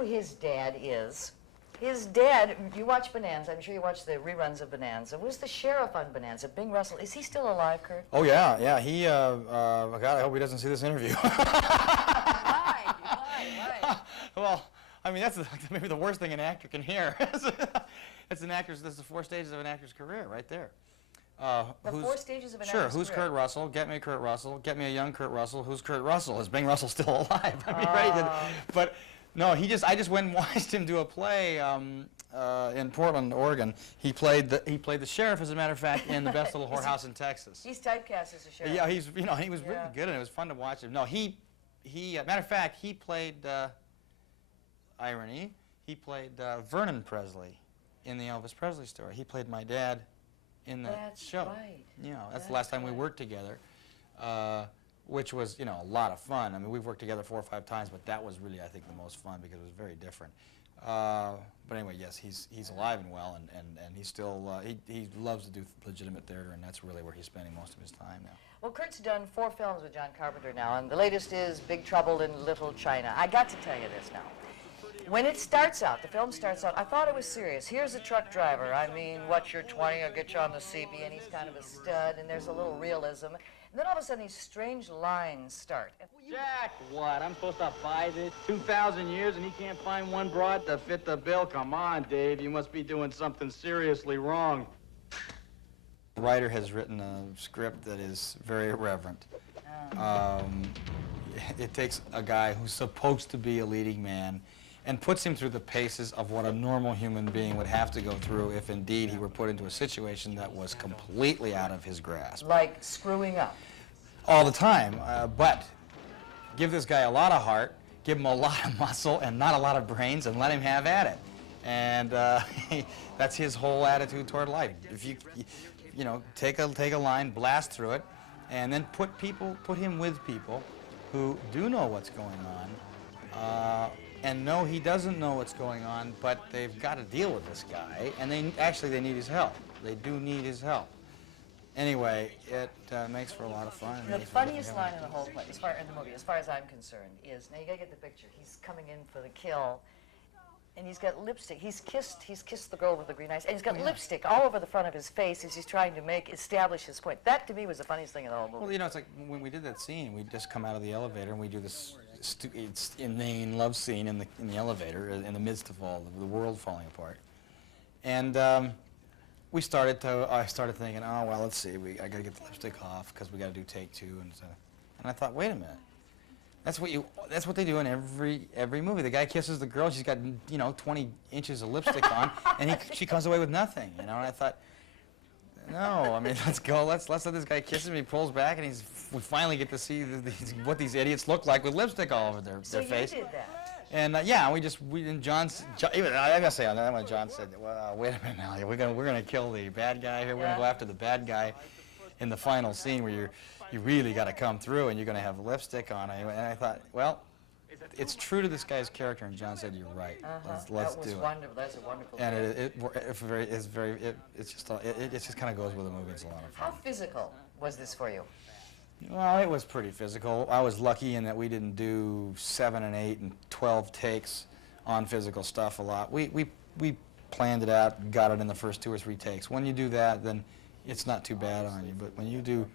who his dad is? His dad, you watch Bonanza, I'm sure you watch the reruns of Bonanza, was the sheriff on Bonanza, Bing Russell. Is he still alive, Kurt? Oh, yeah, yeah. He, God, I hope he doesn't see this interview. Why? Well, I mean, that's maybe the worst thing an actor can hear. It's an actor's, that's the 4 stages of an actor's career right there. The 4 stages of an actor's Sure, who's career. Kurt Russell? Get me Kurt Russell. Get me a young Kurt Russell. Who's Kurt Russell? Is Bing Russell still alive? I mean, right? But no, I just went and watched him do a play in Portland, Oregon. He played the sheriff, as a matter of fact, in The Best Little Whorehouse in Texas. He's typecast as a sheriff. Yeah, he was really good, and it was fun to watch him. No, matter of fact, he played, irony, he played Vernon Presley in the Elvis Presley story. He played my dad in that show. That's right. You know, that's the last time we worked together, which was, you know, a lot of fun. I mean, we've worked together 4 or 5 times, but that was really, I think, the most fun because it was very different. But anyway, yes, he's alive and well, and he's still, he loves to do legitimate theater, and that's really where he's spending most of his time now. Well, Kurt's done 4 films with John Carpenter now, and the latest is Big Trouble in Little China. I got to tell you this now. When it starts out, the film starts out, I thought it was serious. Here's a truck driver. I mean, what's your 20? I'll get you on the CB, and he's kind of a stud, and there's a little realism. And then all of a sudden, these strange lines start. Jack, what? I'm supposed to buy this? 2,000 years and he can't find one broad to fit the bill? Come on, Dave. You must be doing something seriously wrong. The writer has written a script that is very irreverent. It takes a guy who's supposed to be a leading man and puts him through the paces of what a normal human being would have to go through if indeed he were put into a situation that was completely out of his grasp. Like screwing up. All the time, but give this guy a lot of heart, give him a lot of muscle and not a lot of brains, and let him have at it. And that's his whole attitude toward life. If you know, take a line, blast through it, and then put him with people who do know what's going on, and know he doesn't know what's going on, but they've got to deal with this guy, and they need his help. They do need his help. Anyway, it makes for a lot of fun. The funniest line in the whole play, in the movie, as far as I'm concerned, is, now you gotta get the picture. He's coming in for the kill, and he's got lipstick. He's kissed the girl with the green eyes, and he's got lipstick all over the front of his face as he's trying to establish his point. That, to me, was the funniest thing in the whole movie. Well, you know, it's like when we did that scene, we just come out of the elevator and we do this inane love scene in the elevator in the midst of all the world falling apart, and I started thinking, oh well, let's see, I got to get the lipstick off because we got to do take 2, and I thought, wait a minute, that's what they do in every movie. The guy kisses the girl, she's got 20 inches of lipstick on, and she comes away with nothing, And I thought, no, I mean, let's go. Let's let this guy kiss him. He pulls back, and we finally get to see what these idiots look like with lipstick all over their face. So you did that. And yeah, even I gotta say on that one, John said, well, wait a minute now, we're gonna kill the bad guy here. We're gonna go after the bad guy in the final scene where you really got to come through, and you're gonna have lipstick on. And I thought, well, it's true to this guy's character, and John said, you're right. Let's do it. Wonderful. That's a wonderful. And it just kind of goes with the movie. It's a lot of fun. How physical was this for you? Well, it was pretty physical. I was lucky in that we didn't do 7 and 8 and 12 takes on physical stuff a lot. We planned it out, got it in the first 2 or 3 takes. When you do that, then it's not too bad on you. But when you do,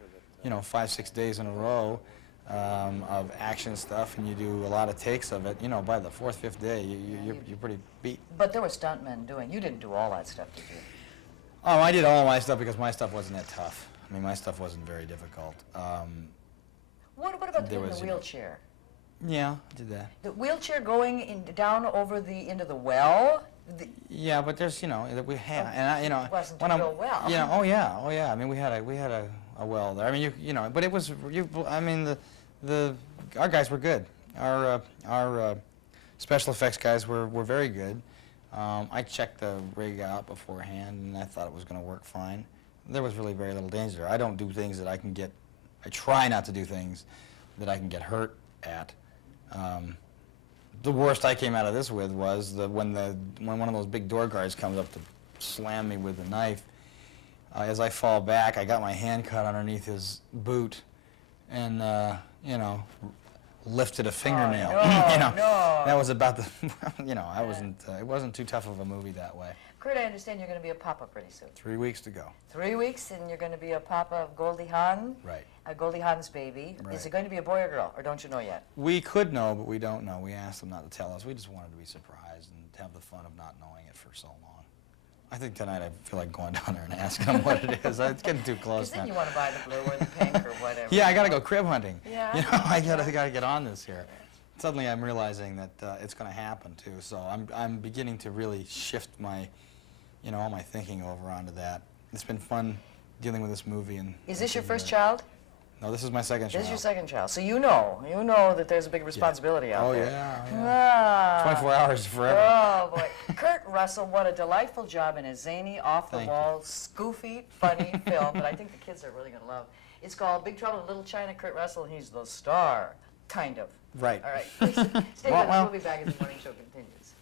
5, 6 days in a row of action stuff, and you do a lot of takes of it, by the 4th, 5th day, you're pretty beat. But there were stuntmen doing. You didn't do all that stuff, did you? Oh, I did all my stuff because my stuff wasn't that tough. I mean, my stuff wasn't very difficult. What about the wheelchair? Yeah, I did that. The wheelchair going down over into the well? Yeah, but there's, that we had, and it wasn't a real well. Oh yeah. I mean, we had a well there. I mean, but it was, I mean, our guys were good. Our special effects guys were very good. I checked the rig out beforehand, and I thought it was going to work fine. There was really very little danger. I don't do things that I try not to do things that I can get hurt at. The worst I came out of this with was when one of those big door guards comes up to slam me with a knife. As I fall back, I got my hand cut underneath his boot, and lifted a fingernail. no, You know, no. that was about the, you know, it wasn't too tough of a movie that way. Kurt, I understand you're going to be a papa pretty soon. 3 weeks to go. 3 weeks, and you're going to be a papa of Goldie Hawn. Right. Goldie Hawn's baby. Right. Is it going to be a boy or girl, or don't you know yet? We could know, but we don't know. We asked them not to tell us. We just wanted to be surprised and have the fun of not knowing it for so long. I think tonight I feel like going down there and asking them what it is. It's getting too close Because then now. you want to buy the blue or the pink or whatever. Yeah, I got to go crib hunting. Yeah. You know, I gotta get on this here. Suddenly I'm realizing that it's going to happen too. So I'm beginning to really shift my, you know, all my thinking over onto that. It's been fun dealing with this movie and. Is this your first child? No, this is my second child. This is your second child. So you know that there's a big responsibility out there. Oh, yeah. Ah. 24 hours forever. Oh, boy. Kurt Russell, what a delightful job in a zany, off-the-wall, scoofy, funny film that I think the kids are really going to love. It's called Big Trouble in Little China. Kurt Russell, and he's the star. Kind of. Right. All right. Please stay with us. We'll be back as the morning show continues.